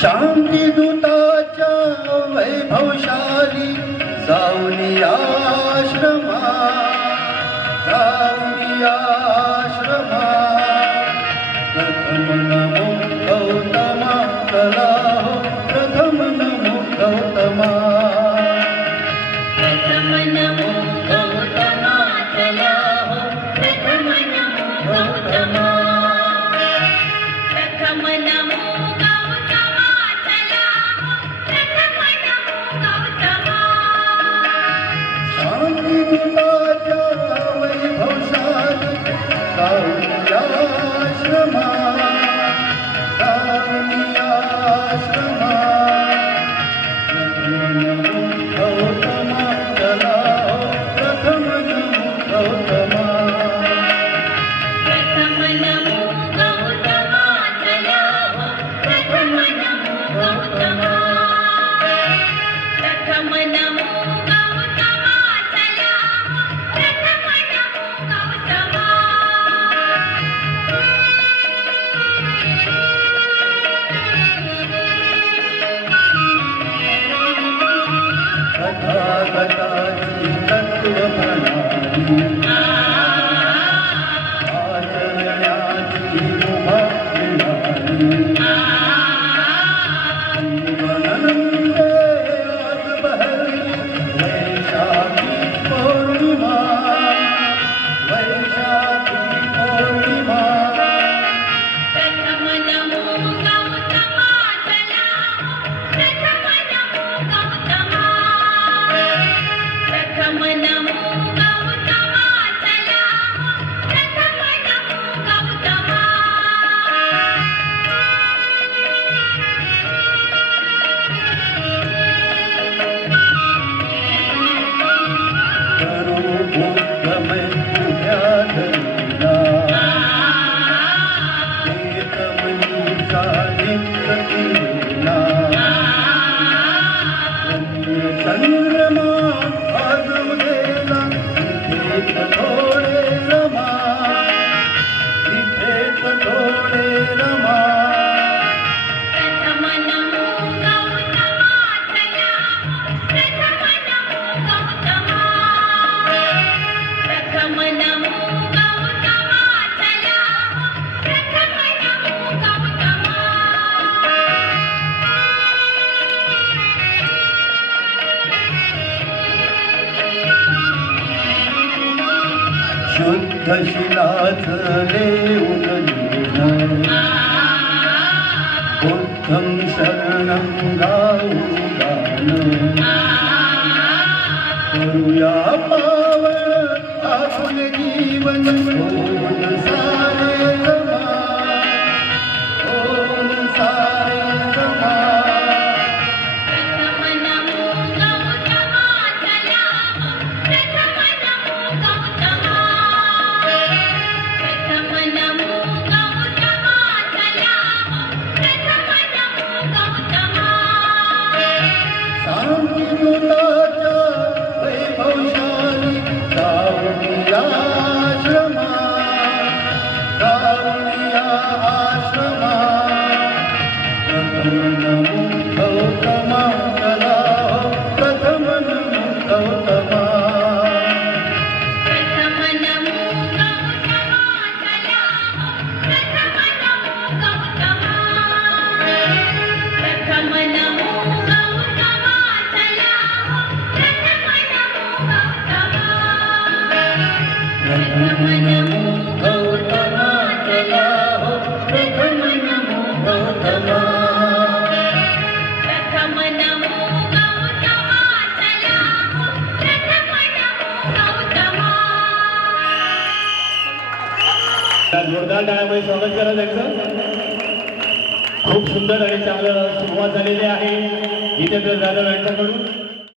शांती दूताच्या वैभवशाली जाऊनिया आश्रमा जाऊनिया चङा చంద్రమా बुद्धशिलाचले बुद्धं शरणं गान करुया पावन आपले जीवन सोन सा Lord. जोरदार डाळ्यामध्ये स्वागत करा त्यांचं. खूप सुंदर आणि चांगलं सुरुवात झालेली आहे. जितेंद्र जाधव यांच्याकडून